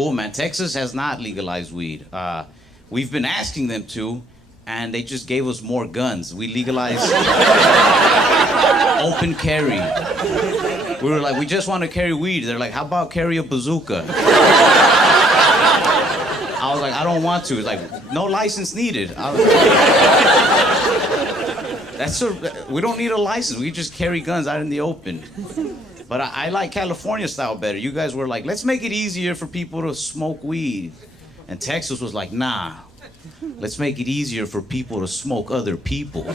cool, man. Texas has not legalized weed. We've been asking them to, and they just gave us more guns. We legalized open carry. We were like, we just want to carry weed. They're like, how about carry a bazooka? I was like, I don't want to. It's like, no license needed. We don't need a license. We just carry guns out in the open. But I like California style better. You guys were like, let's make it easier for people to smoke weed. And Texas was like, nah, let's make it easier for people to smoke other people.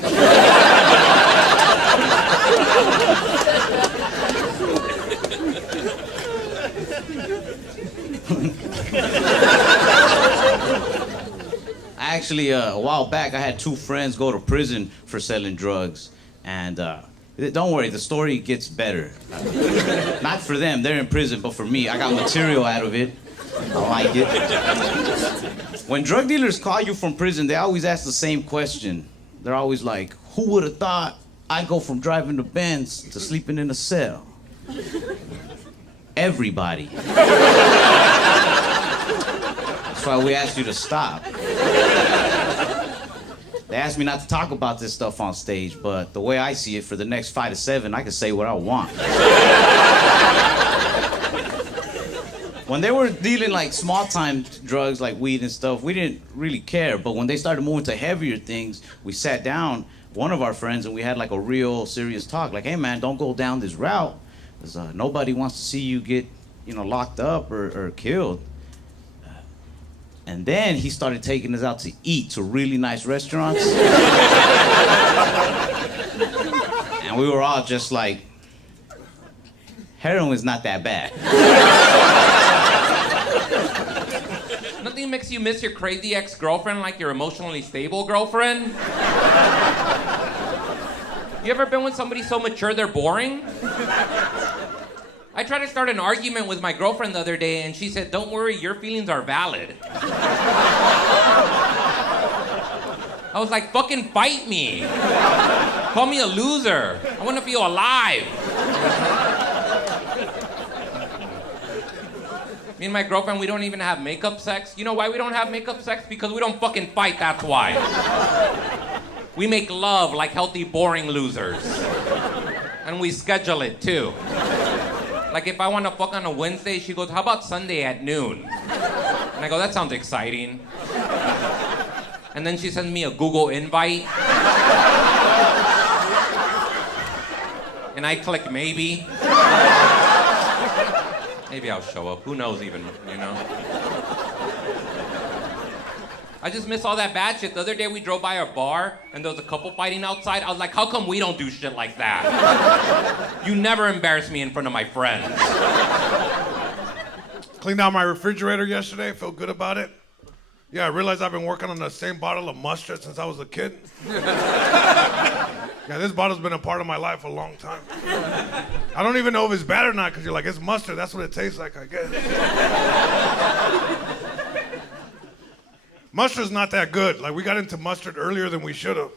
Actually, a while back, I had two friends go to prison for selling drugs. And don't worry, the story gets better. Not for them, they're in prison, but for me, I got material out of it. I like it. When drug dealers call you from prison, they always ask the same question. They're always like, who would have thought I'd go from driving the Benz to sleeping in a cell? Everybody. That's why we asked you to stop. They asked me not to talk about this stuff on stage, but the way I see it, for the next 5 to 7, I can say what I want. When they were dealing like small-time drugs like weed and stuff, we didn't really care. But when they started moving to heavier things, we sat down, one of our friends, and we had like a real serious talk. Like, hey man, don't go down this route, because nobody wants to see you get, locked up or killed. And then he started taking us out to eat to really nice restaurants. And we were all just like, heroin's not that bad. Nothing makes you miss your crazy ex-girlfriend like your emotionally stable girlfriend? You ever been with somebody so mature they're boring? I tried to start an argument with my girlfriend the other day, and she said, don't worry, your feelings are valid. I was like, fucking fight me. Call me a loser. I want to feel alive. Me and my girlfriend, we don't even have makeup sex. You know why we don't have makeup sex? Because we don't fucking fight, that's why. We make love like healthy, boring losers. And we schedule it, too. Like, if I want to fuck on a Wednesday, she goes, how about Sunday at noon? And I go, that sounds exciting. And then she sends me a Google invite. And I click maybe. Maybe I'll show up. Who knows even, I just miss all that bad shit. The other day we drove by a bar and there was a couple fighting outside. I was like, how come we don't do shit like that? You never embarrass me in front of my friends. Cleaned out my refrigerator yesterday. Felt good about it. Yeah, I realized I've been working on the same bottle of mustard since I was a kid. Yeah, this bottle's been a part of my life for a long time. I don't even know if it's bad or not, because you're like, it's mustard. That's what it tastes like, I guess. Mustard's not that good. Like, we got into mustard earlier than we should have.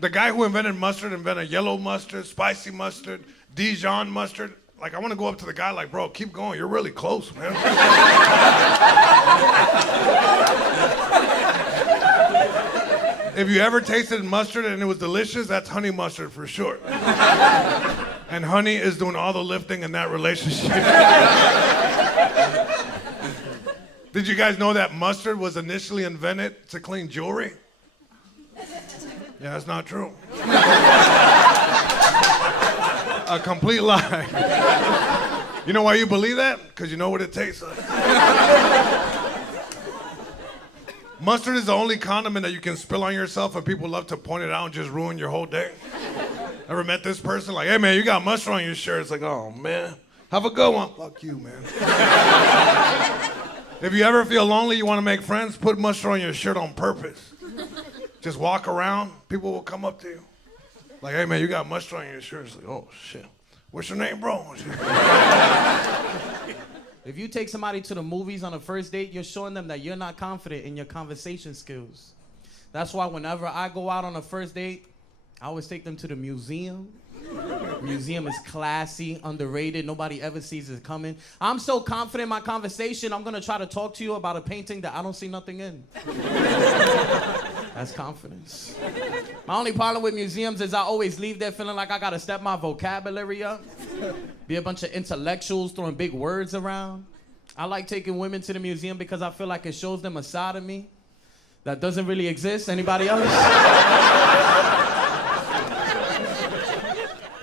The guy who invented mustard invented yellow mustard, spicy mustard, Dijon mustard. Like, I want to go up to the guy like, bro, keep going. You're really close, man. If you ever tasted mustard and it was delicious, that's honey mustard for sure. And honey is doing all the lifting in that relationship. Did you guys know that mustard was initially invented to clean jewelry? Yeah, that's not true. A complete lie. You know why you believe that? Because you know what it tastes like. Mustard is the only condiment that you can spill on yourself and people love to point it out and just ruin your whole day. Ever met this person? Like, hey man, you got mustard on your shirt. It's like, oh man, have a good one. Fuck you, man. If you ever feel lonely, you want to make friends, put mustard on your shirt on purpose. Just walk around, people will come up to you. Like, hey man, you got mustard on your shirt. It's like, oh shit. What's your name, bro? If you take somebody to the movies on a first date, you're showing them that you're not confident in your conversation skills. That's why whenever I go out on a first date, I always take them to the museum Museum is classy, underrated. Nobody ever sees it coming. I'm so confident in my conversation, I'm gonna try to talk to you about a painting that I don't see nothing in. That's confidence. My only problem with museums is I always leave there feeling like I gotta step my vocabulary up. Be a bunch of intellectuals throwing big words around. I like taking women to the museum because I feel like it shows them a side of me that doesn't really exist. Anybody else?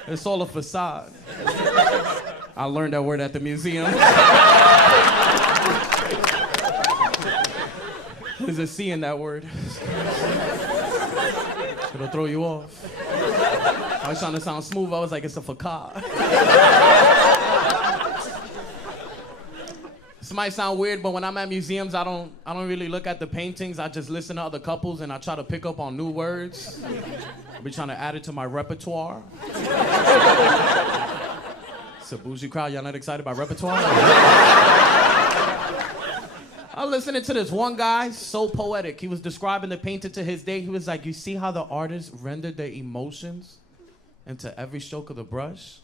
It's all a facade. I learned that word at the museum. There's a C in that word. It'll throw you off. I was trying to sound smooth. I was like, it's a facade. This might sound weird, but when I'm at museums, I don't really look at the paintings. I just listen to other couples and I try to pick up on new words. I'll be trying to add it to my repertoire. It's a bougie crowd. Y'all not excited about repertoire? I was listening to this one guy, so poetic. He was describing the painting to his day. He was like, you see how the artist rendered their emotions into every stroke of the brush?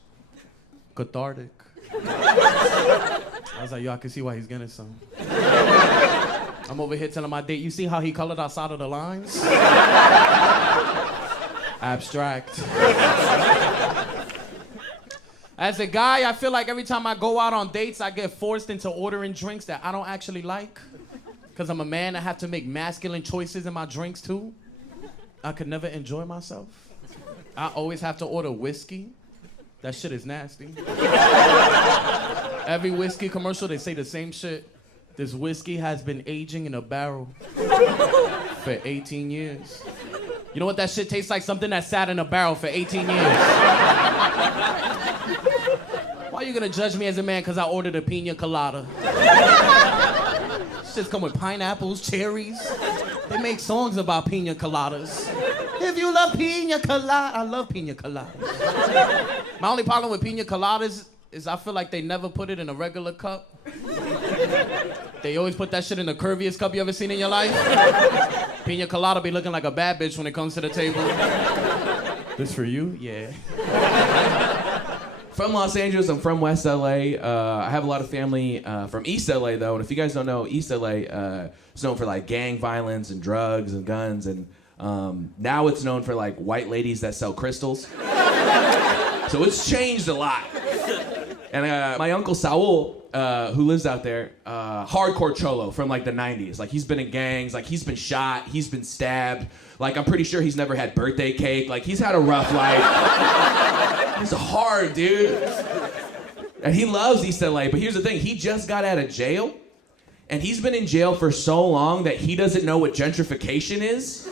Cathartic. I was like, yo, I can see why he's getting some. I'm over here telling my date, you see how he colored outside of the lines? Abstract. As a guy, I feel like every time I go out on dates, I get forced into ordering drinks that I don't actually like. Because I'm a man, I have to make masculine choices in my drinks too. I could never enjoy myself. I always have to order whiskey. That shit is nasty. Every whiskey commercial, they say the same shit. This whiskey has been aging in a barrel for 18 years. You know what that shit tastes like? Something that sat in a barrel for 18 years. Why are you gonna judge me as a man because I ordered a pina colada? Shit's come with pineapples, cherries. They make songs about pina coladas. If you love pina colada, I love pina coladas. My only problem with pina coladas is I feel like they never put it in a regular cup. They always put that shit in the curviest cup you ever seen in your life. Pina colada be looking like a bad bitch when it comes to the table. This for you? Yeah. From Los Angeles, I'm from West LA. I have a lot of family from East LA though, and if you guys don't know, East LA is known for like gang violence and drugs and guns, and now it's known for like white ladies that sell crystals. So it's changed a lot. And my uncle Saul, who lives out there, hardcore cholo from like the 90s. Like he's been in gangs, like he's been shot, he's been stabbed. Like I'm pretty sure he's never had birthday cake. Like he's had a rough life. He's hard, dude. And he loves East LA, but here's the thing, he just got out of jail. And he's been in jail for so long that he doesn't know what gentrification is.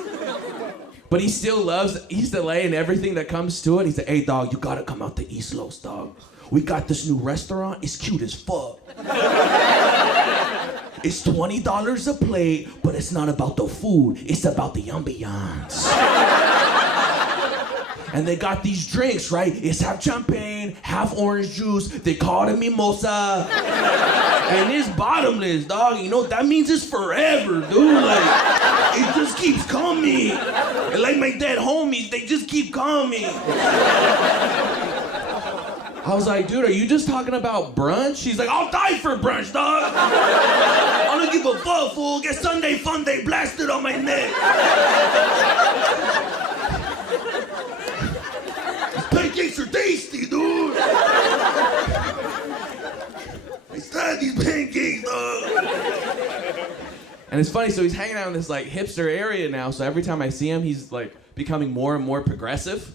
But he still loves East LA and everything that comes to it. He said, hey dog, you gotta come out to East Los, dog. We got this new restaurant, it's cute as fuck. It's $20 a plate, but it's not about the food, it's about the ambiance. And they got these drinks, right? It's half champagne, half orange juice. They call it mimosa. And it's bottomless, dog. You know what that means? It's forever, dude. Like, it just keeps coming. And like my dead homies, they just keep coming. I was like, dude, are you just talking about brunch? She's like, I'll die for brunch, dog. I don't give a fuck, fool. Get Sunday Fun Day blasted on my neck. Pancakes are tasty, dude. I started these pancakes, dog. And it's funny, so he's hanging out in this like hipster area now, so every time I see him, he's like becoming more and more progressive.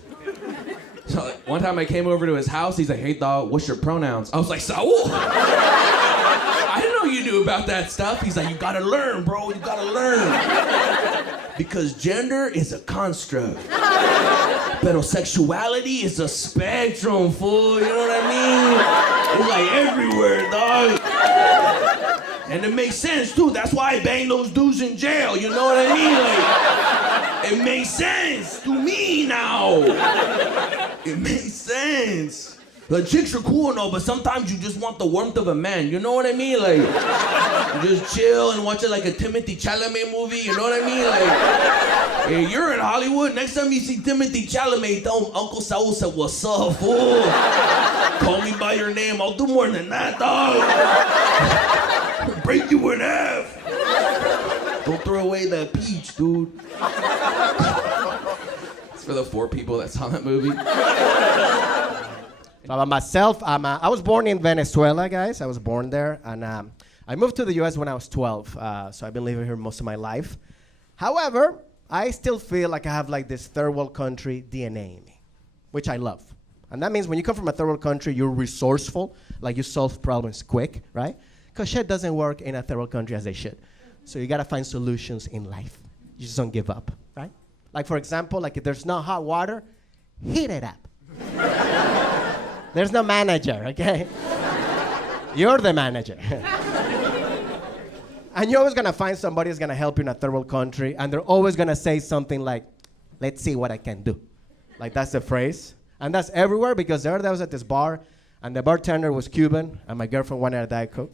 So one time I came over to his house, he's like, hey dog, what's your pronouns? I was like, Saul? I didn't know you knew about that stuff. He's like, you gotta learn, bro, you gotta learn. Because gender is a construct. Pero sexuality is a spectrum, fool, you know what I mean? It's like everywhere, dog. And it makes sense too, that's why I bang those dudes in jail, you know what I mean? Like, it makes sense to me now. It makes sense. Like, chicks are cool and all, but sometimes you just want the warmth of a man. You know what I mean? Like, you just chill and watch like a Timothy Chalamet movie. You know what I mean? Like, hey, you're in Hollywood. Next time you see Timothy Chalamet, tell him Uncle Saul said, "What's up, fool? Call me by your name. I'll do more than that, dog. Break you in half. Don't throw away that peach, dude." It's for the 4 people that saw that movie. About myself, I was born in Venezuela, guys. I was born there, and I moved to the U.S. when I was 12, so I've been living here most of my life. However, I still feel like I have like this third world country DNA in me, which I love. And that means when you come from a third world country, you're resourceful, like you solve problems quick, right? Because shit doesn't work in a third world country as they should. So you gotta find solutions in life. You just don't give up, right? Like for example, like if there's no hot water, heat it up. There's no manager, okay? You're the manager. And you're always gonna find somebody who's gonna help you in a third world country, and they're always gonna say something like, "Let's see what I can do." Like that's the phrase. And that's everywhere, because the other day I was at this bar, and the bartender was Cuban, and my girlfriend wanted a Diet Coke.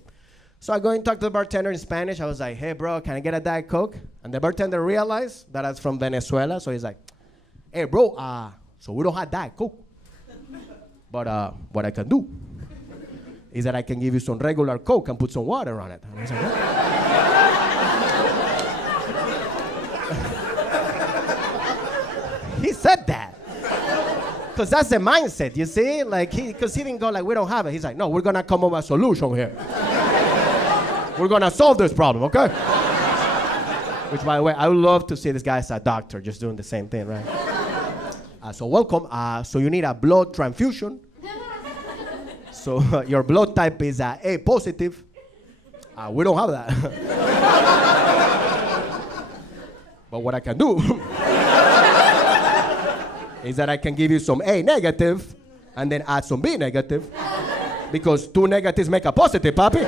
So I go and talk to the bartender in Spanish. I was like, "Hey bro, can I get a Diet Coke?" And the bartender realized that I was from Venezuela, so he's like, "Hey bro, so we don't have Diet Coke. But what I can do is that I can give you some regular Coke and put some water on it." And I was like, "What?" He said that. Because that's the mindset, you see? Like, because he didn't go like, "We don't have it." He's like, "No, we're going to come up with a solution here. We're going to solve this problem, okay?" Which, by the way, I would love to see this guy as a doctor just doing the same thing, right? So welcome. So you need a blood transfusion. So your blood type is A positive. We don't have that. But what I can do is that I can give you some A negative and then add some B negative, because 2 negatives make a positive, papi.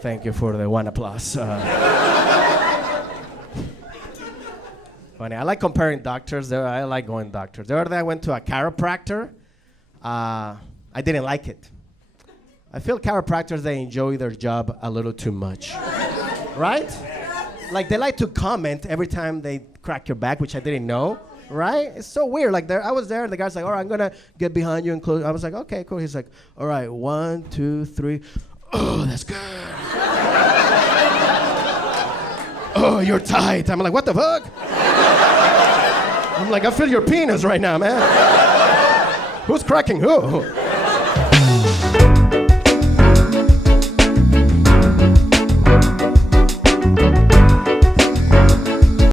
Thank you for the 1 applause. Funny, I like comparing doctors. I like going to doctors. The other day I went to a chiropractor. I didn't like it. I feel chiropractors, they enjoy their job a little too much. Right? Like they like to comment every time they crack your back, which I didn't know. Right? It's so weird. Like I was there, the guy's like, "All right, I'm gonna get behind you and close." I was like, "Okay, cool." He's like, "All right, 1, 2, 3. Oh, that's good. Oh, you're tight." I'm like, "What the fuck?" I'm like, "I feel your penis right now, man." Who's cracking who?